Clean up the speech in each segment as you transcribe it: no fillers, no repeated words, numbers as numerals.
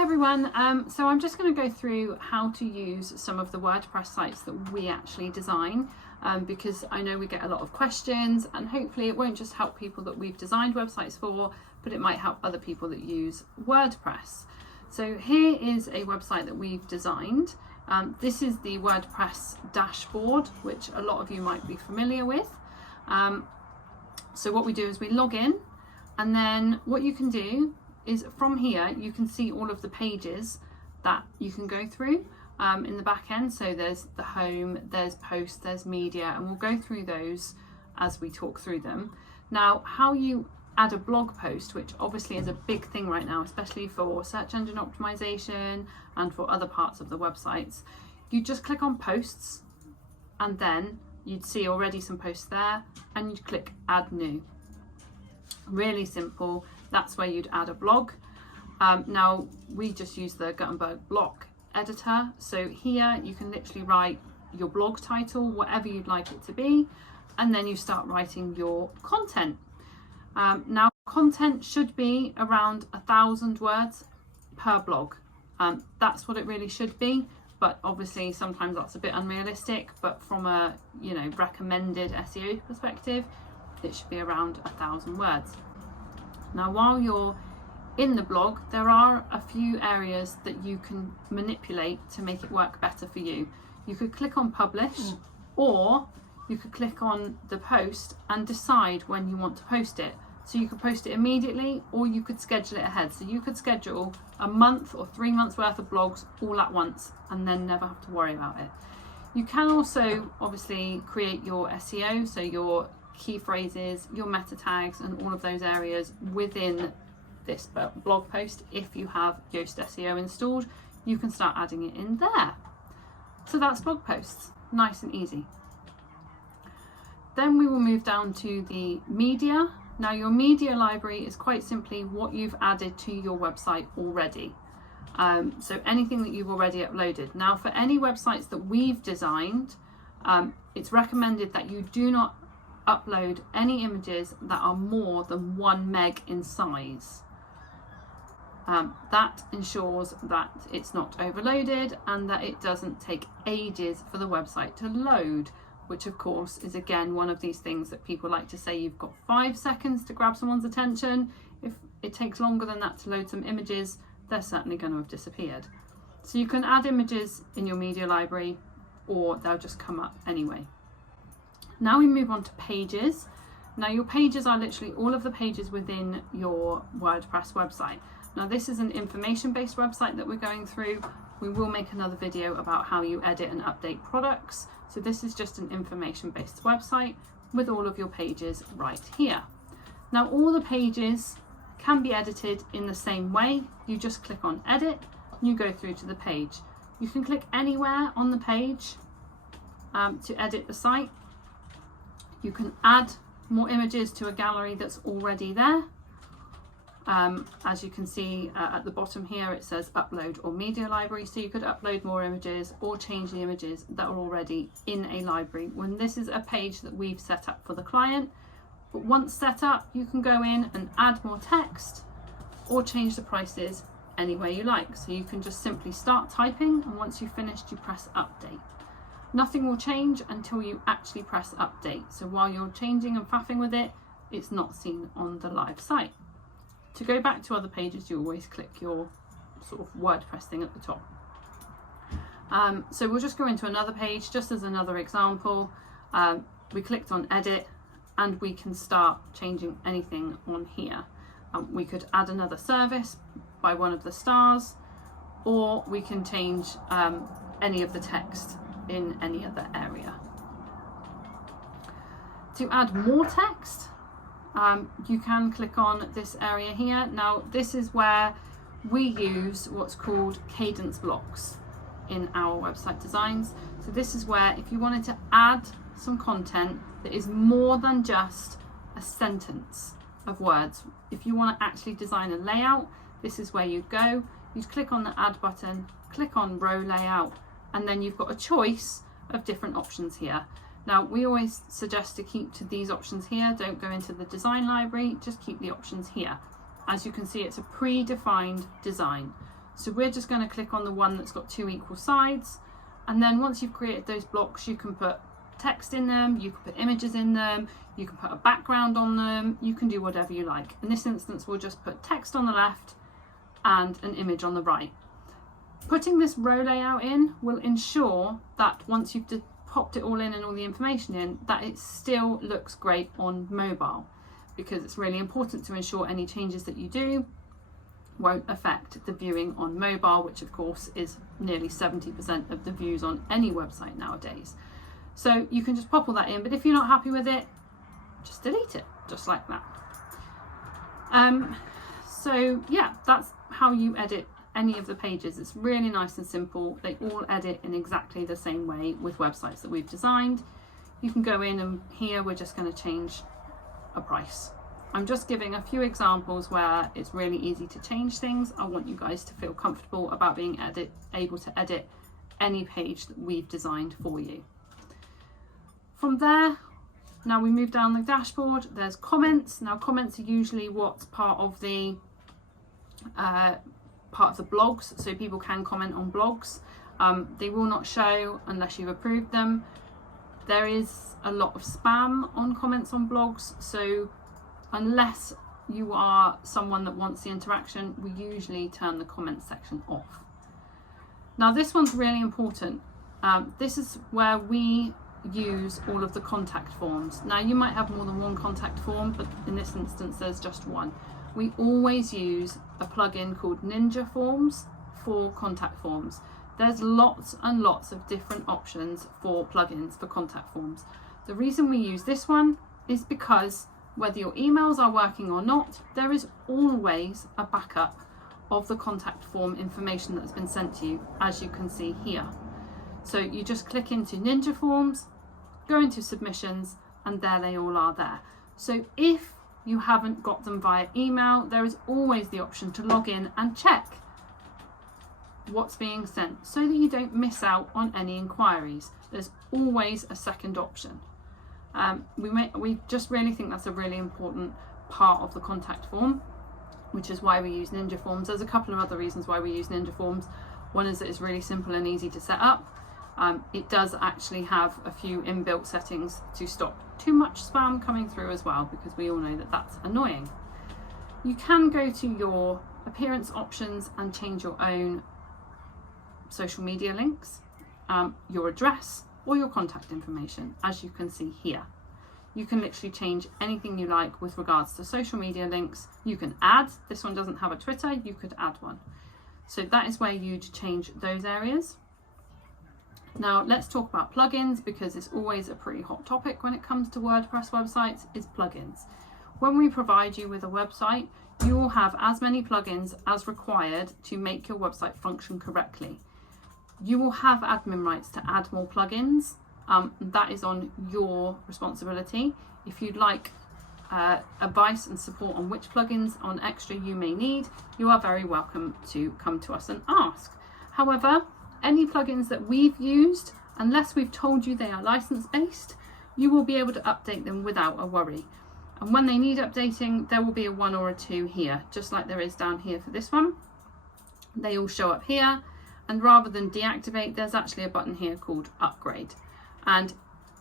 Hi everyone, so I'm just going to go through how to use some of the WordPress sites that we actually design, because I know we get a lot of questions, and hopefully it won't just help people that we've designed websites for, but it might help other people that use WordPress. So here is a website that we've designed. This is the WordPress dashboard, which a lot of you might be familiar with. So what we do is we log in, and then what you can do is from here you can see all of the pages that you can go through in the back end. So there's the home, there's posts, there's media, and we'll go through those as we talk through them. Now, how you add a blog post, which obviously is a big thing right now, especially for search engine optimization and for other parts of the websites, you just click on posts, and then you'd see already some posts there, and you'd click add new. Really simple. That's where you'd add a blog. Now we just use the Gutenberg block editor, so here you can literally write your blog title, whatever you'd like it to be, and then you start writing your content. Now content should be around 1,000 words per blog. That's what it really should be, but obviously sometimes that's a bit unrealistic, but from a recommended SEO perspective, it should be around 1,000 words. Now, while you're in the blog, there are a few areas that you can manipulate to make it work better for you. You could click on publish, or you could click on the post and decide when you want to post it. So you could post it immediately, or you could schedule it ahead. So you could schedule a month or 3 months worth of blogs all at once and then never have to worry about it. You can also obviously create your SEO, so your key phrases, your meta tags, and all of those areas within this blog post. If you have Yoast SEO installed, you can start adding it in there. So that's blog posts, nice and easy. Then we will move down to the media. Now your media library is quite simply what you've added to your website already. So anything that you've already uploaded. Now for any websites that we've designed, it's recommended that you do not upload any images that are more than 1 meg in size. That ensures that it's not overloaded and that it doesn't take ages for the website to load, which of course is again one of these things that people like to say you've got 5 seconds to grab someone's attention. If it takes longer than that to load some images, they're certainly going to have disappeared. So you can add images in your media library, or they'll just come up anyway. Now we move on to pages. Now your pages are literally all of the pages within your WordPress website. Now this is an information-based website that we're going through. We will make another video about how you edit and update products. So this is just an information-based website with all of your pages right here. Now all the pages can be edited in the same way. You just click on edit, and you go through to the page. You can click anywhere on the page to edit the site. You can add more images to a gallery that's already there. As you can see at the bottom here, it says upload or media library. So you could upload more images or change the images that are already in a library when this is a page that we've set up for the client. But once set up, you can go in and add more text or change the prices any way you like. So you can just simply start typing, and once you've finished, you press update. Nothing will change until you actually press update. So while you're changing and faffing with it, it's not seen on the live site. To go back to other pages, you always click your sort of WordPress thing at the top. So we'll just go into another page, just as another example. We clicked on edit, and we can start changing anything on here. We could add another service by one of the stars, or we can change any of the text in any other area. To add more text, you can click on this area here. Now this is where we use what's called cadence blocks in our website designs. So this is where if you wanted to add some content that is more than just a sentence of words, if you want to actually design a layout, this is where you'd go. You'd click on the add button, click on row layout, and then you've got a choice of different options here. Now we always suggest to keep to these options here. Don't go into the design library, just keep the options here. As you can see, it's a predefined design. So we're just going to click on the one that's got 2 equal sides, and then once you've created those blocks, you can put text in them, you can put images in them, you can put a background on them, you can do whatever you like. In this instance, we'll just put text on the left and an image on the right. Putting this row layout in will ensure that once you've popped it all in and all the information in, that it still looks great on mobile, because it's really important to ensure any changes that you do won't affect the viewing on mobile, which of course is nearly 70% of the views on any website nowadays. So you can just pop all that in, but if you're not happy with it, just delete it, just like that. So yeah, that's how you edit any of the pages. It's really nice and simple. They all edit in exactly the same way with websites that we've designed. You can go in, and here we're just going to change a price. I'm just giving a few examples where it's really easy to change things. I want you guys to feel comfortable about being able to edit any page that we've designed for you. From there, now we move down the dashboard, there's comments. Now comments are usually what's part of the blogs, so people can comment on blogs. They will not show unless you've approved them. There is a lot of spam on comments on blogs, so unless you are someone that wants the interaction, we usually turn the comments section off. Now this one's really important. This is where we use all of the contact forms. Now you might have more than one contact form, but in this instance there's just one. We always use a plugin called Ninja Forms for contact forms. There's lots and lots of different options for plugins for contact forms. The reason we use this one is because whether your emails are working or not, there is always a backup of the contact form information that's been sent to you, as you can see here. So you just click into Ninja Forms, go into submissions, and there they all are there. So if you haven't got them via email, there is always the option to log in and check what's being sent so that you don't miss out on any inquiries. There's always a second option. We just really think that's a really important part of the contact form, which is why we use Ninja Forms. There's a couple of other reasons why we use Ninja Forms. One is that it's really simple and easy to set up. It does actually have a few inbuilt settings to stop too much spam coming through as well, because we all know that that's annoying. You can go to your appearance options and change your own social media links, your address, or your contact information, as you can see here. You can literally change anything you like with regards to social media links. You can add, this one doesn't have a Twitter, you could add one. So that is where you'd change those areas. Now let's talk about plugins, because it's always a pretty hot topic when it comes to WordPress websites, is plugins. When we provide you with a website, you will have as many plugins as required to make your website function correctly. You will have admin rights to add more plugins. That is on your responsibility. If you'd like advice and support on which plugins on extra you may need, you are very welcome to come to us and ask. However, any plugins that we've used, unless we've told you they are license-based, you will be able to update them without a worry. And when they need updating, there will be a 1 or a 2 here, just like there is down here for this one. They all show up here, and rather than deactivate, there's actually a button here called upgrade. And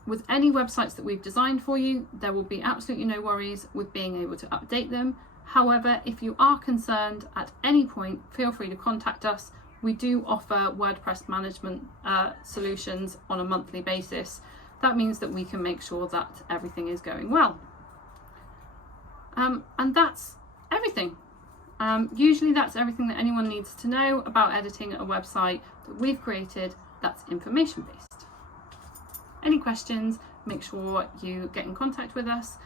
with any websites that we've designed for you, there will be absolutely no worries with being able to update them. However, if you are concerned at any point, feel free to contact us. We do offer WordPress management solutions on a monthly basis. That means that we can make sure that everything is going well. And that's everything. Usually that's everything that anyone needs to know about editing a website that we've created that's information based. Any questions, make sure you get in contact with us,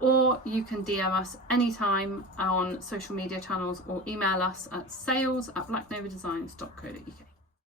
or you can DM us anytime on social media channels or email us at sales@blacknovadesigns.co.uk.